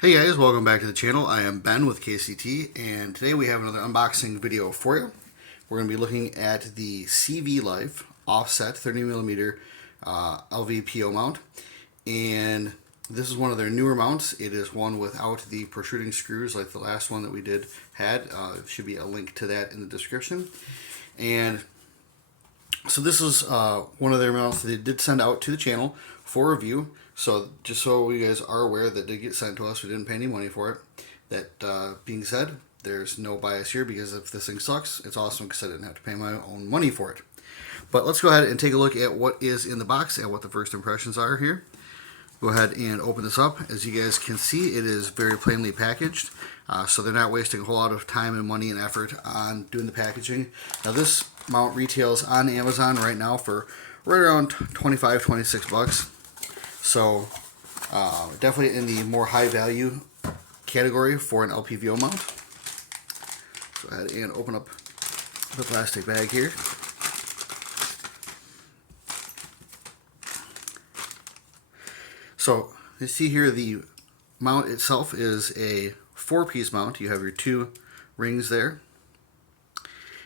Hey guys, welcome back to the channel. I am Ben with KCT, and today we have another unboxing video for you. We're going to be looking at the Cvlife offset 30mm Lpvo mount, and this is one of their newer mounts. It is one without the protruding screws like the last one that we had. There should be a link to that in the description. And so this is one of their mounts they did send out to the channel for review. So just so you guys are aware, that did get sent to us. We didn't pay any money for it. That being said, there's no bias here, because if this thing sucks, it's awesome because I didn't have to pay my own money for it. But let's go ahead and take a look at what is in the box and what the first impressions are here. Go ahead and open this up. As you guys can see, it is very plainly packaged, so they're not wasting a whole lot of time and money and effort on doing the packaging. Now this mount retails on Amazon right now for right around 25, 26 bucks. So definitely in the more high value category for an Lpvo mount. Go ahead and open up the plastic bag here. So you see here, the mount itself is a 4-piece mount. You have your 2 rings there,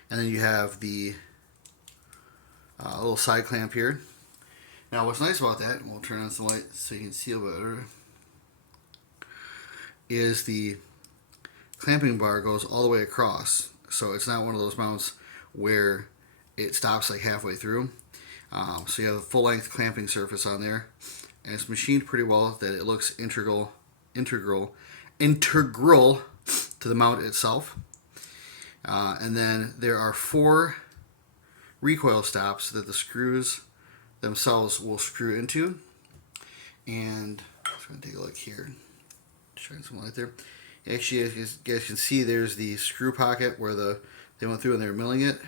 and then you have the little side clamp here. Now what's nice about that, and we'll turn on some light so you can see a little better, is the clamping bar goes all the way across. So it's not one of those mounts where it stops like halfway through. So you have a full length clamping surface on there, and it's machined pretty well that it looks integral to the mount itself. And then there are 4 recoil stops that the screws themselves will screw into. And I'm just going to take a look here, shine some light there. Actually, as you guys can see, there's the screw pocket where they went through and they were milling it,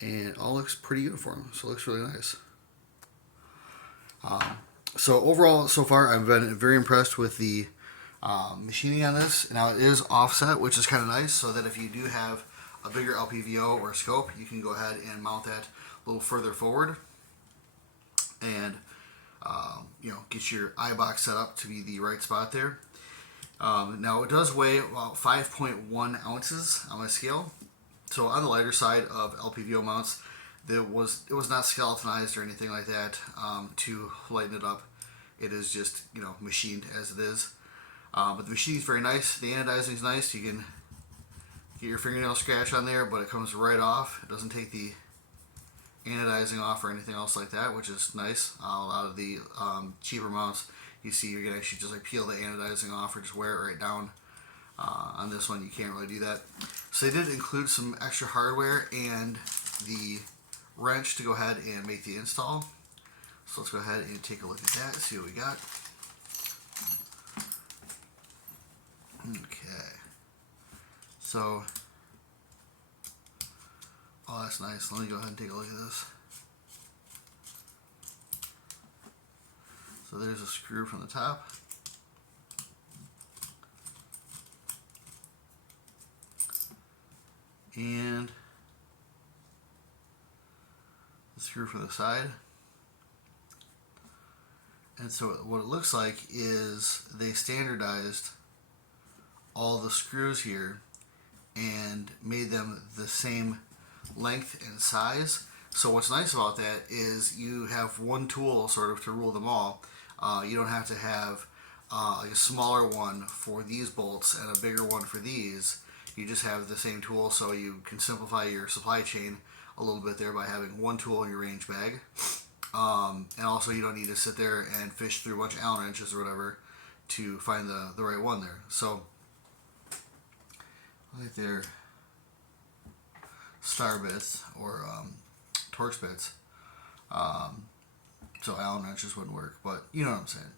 and it all looks pretty uniform, so it looks really nice. So overall, so far, I've been very impressed with the machining on this. Now it is offset, which is kind of nice, so that if you do have a bigger Lpvo or scope, you can go ahead and mount that a little further forward, and get your eye box set up to be the right spot there. Now it does weigh about 5.1 ounces on my scale, so on the lighter side of Lpvo mounts. It was not skeletonized or anything like that to lighten it up. It is just machined as it is. But the machine is very nice. The anodizing is nice. You can get your fingernail scratch on there, but it comes right off. It doesn't take the anodizing off or anything else like that, which is nice. A lot of the cheaper mounts, you see, you can actually just like peel the anodizing off or just wear it right down. On this one, you can't really do that. So they did include some extra hardware and the wrench to go ahead and make the install. So let's go ahead and take a look at that, see what we got. Okay. So, oh, that's nice. Let me go ahead and take a look at this. So there's a screw from the top. And the screw from the side. And so what it looks like is they standardized all the screws here and made them the same length and size. So what's nice about that is you have one tool sort of to rule them all. You don't have to have like a smaller one for these bolts and a bigger one for these. You just have the same tool, so you can simplify your supply chain a little bit there by having one tool in your range bag. And also you don't need to sit there and fish through a bunch of Allen wrenches or whatever to find the right one there. So like their star bits or Torx bits. So Allen wrenches wouldn't work, but you know what I'm saying.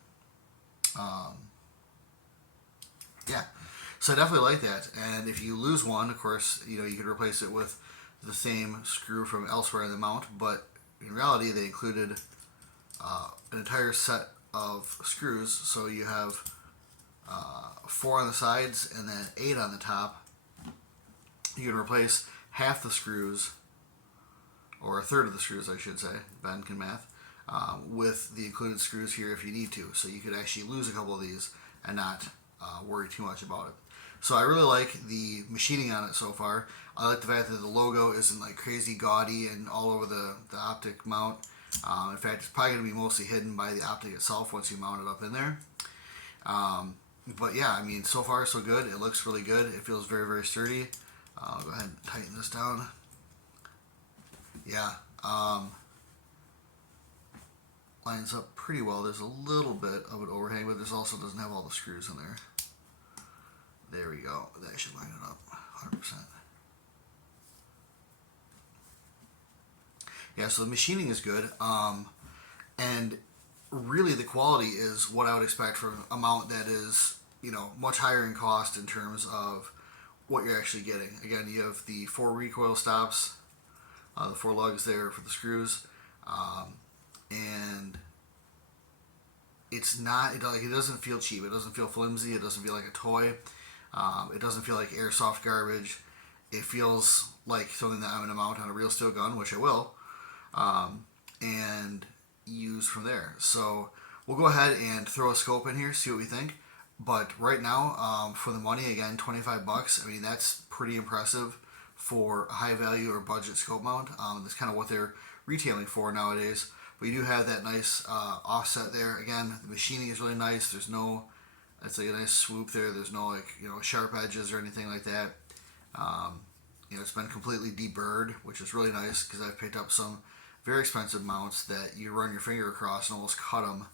Yeah, so I definitely like that. And if you lose one, of course, you could replace it with the same screw from elsewhere in the mount. But in reality, they included an entire set of screws. So you have 4 on the sides and then 8 on the top. You can replace half the screws, or a third of the screws, I should say. Ben can math. With the included screws here if you need to. So you could actually lose a couple of these and not worry too much about it. So I really like the machining on it so far. I like the fact that the logo isn't like crazy gaudy and all over the optic mount. In fact, it's probably going to be mostly hidden by the optic itself once you mount it up in there. But yeah, I mean, so far so good. It looks really good. It feels very, very sturdy. I'll go ahead and tighten this down. Yeah, lines up pretty well. There's a little bit of an overhang, but this also doesn't have all the screws in there. There we go. That should line it up 100%. Yeah, so the machining is good. And really the quality is what I would expect for a mount that is, you know, much higher in cost in terms of what you're actually getting. Again, you have the 4 recoil stops, the 4 lugs there for the screws, and it's not, it doesn't feel cheap. It doesn't feel flimsy. It doesn't feel like a toy. It doesn't feel like airsoft garbage. It feels like something that I'm going to mount on a real steel gun, which I will, and use from there. So we'll go ahead and throw a scope in here, see what we think. But right now, for the money, again, 25 bucks. I mean, that's pretty impressive for a high value or budget scope mount. That's kind of what they're retailing for nowadays. But you do have that nice offset there. Again, the machining is really nice. There's no, it's like a nice swoop there. There's no like, you know, sharp edges or anything like that. You know, it's been completely deburred, which is really nice because I've picked up some very expensive mounts that you run your finger across and almost cut them.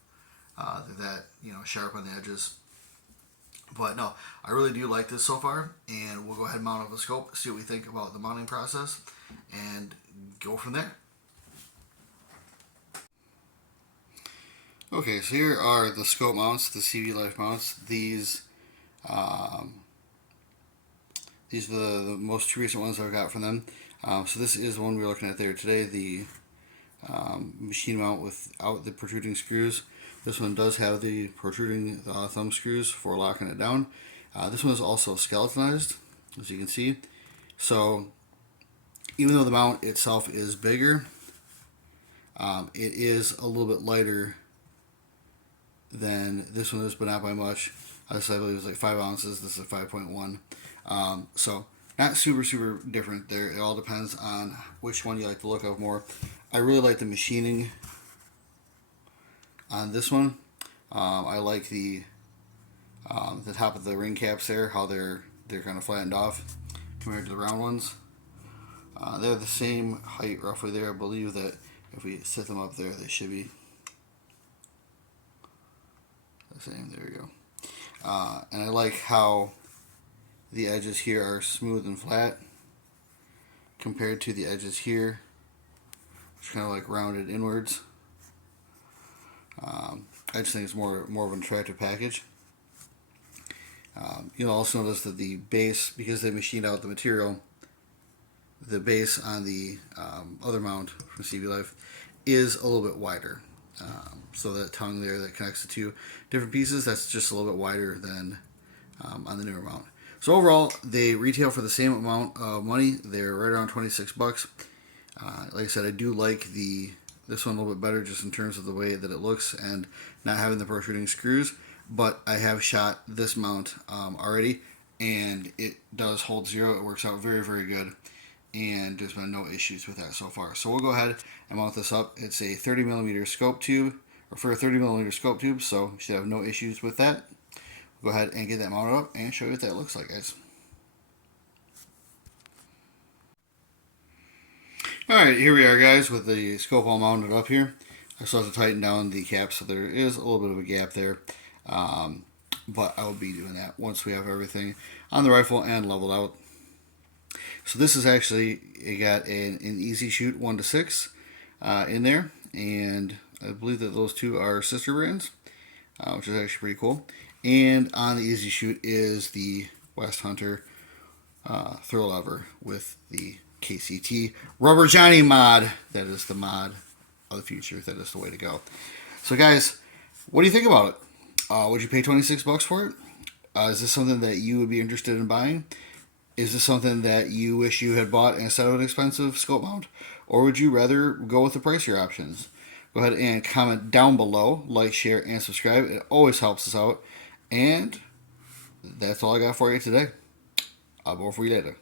They're that, you know, sharp on the edges. But no, I really do like this so far, and we'll go ahead and mount up the scope, see what we think about the mounting process, and go from there. Okay, so here are the scope mounts, the Cvlife mounts. These are the most recent ones I've got from them. So this is the one we were looking at there today, the machine mount without the protruding screws. This one does have the protruding thumb screws for locking it down. This one is also skeletonized, as you can see. So even though the mount itself is bigger, it is a little bit lighter than this one is, but not by much. This I believe is like 5 ounces. This is 5.1. So not super different there. It all depends on which one you like the look of more. I really like the machining on this one. I like the top of the ring caps there, how they're kind of flattened off compared to the round ones. They're the same height roughly there. I believe that if we set them up there, they should be the same. There we go. And I like how the edges here are smooth and flat compared to the edges here, which are kind of like rounded inwards. I just think it's more of an attractive package. You'll also notice that the base, because they machined out the material, the base on the other mount from Cvlife is a little bit wider. So that tongue there that connects the two different pieces, that's just a little bit wider than on the newer mount. So overall, they retail for the same amount of money. They're right around 26 bucks. Like I said, I do like this one a little bit better just in terms of the way that it looks and not having the protruding screws. But I have shot this mount already, and it does hold zero. It works out very good, and there's been no issues with that so far. So we'll go ahead and mount this up. It's a 30 millimeter scope tube, or for a 30 millimeter scope tube, so you should have no issues with that. We'll go ahead and get that mounted up and show you what that looks like, guys. Alright, here we are, guys, with the scope all mounted up here. I still have to tighten down the cap, so there is a little bit of a gap there. But I will be doing that once we have everything on the rifle and leveled out. So this is actually, it got an easy shoot 1 to 6 in there, and I believe that those two are sister brands, which is actually pretty cool. And on the easy shoot is the West Hunter throw lever with the KCT Rubber Johnny mod. That is the mod of the future. That is the way to go. So guys, what do you think about it? Would you pay 26 bucks for it? Is this something that you would be interested in buying? Is this something that you wish you had bought instead of an expensive scope mount? Or would you rather go with the pricier options? Go ahead and comment down below, like, share, and subscribe. It always helps us out. And that's all I got for you today. I'll go for you later.